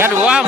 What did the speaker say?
Telangana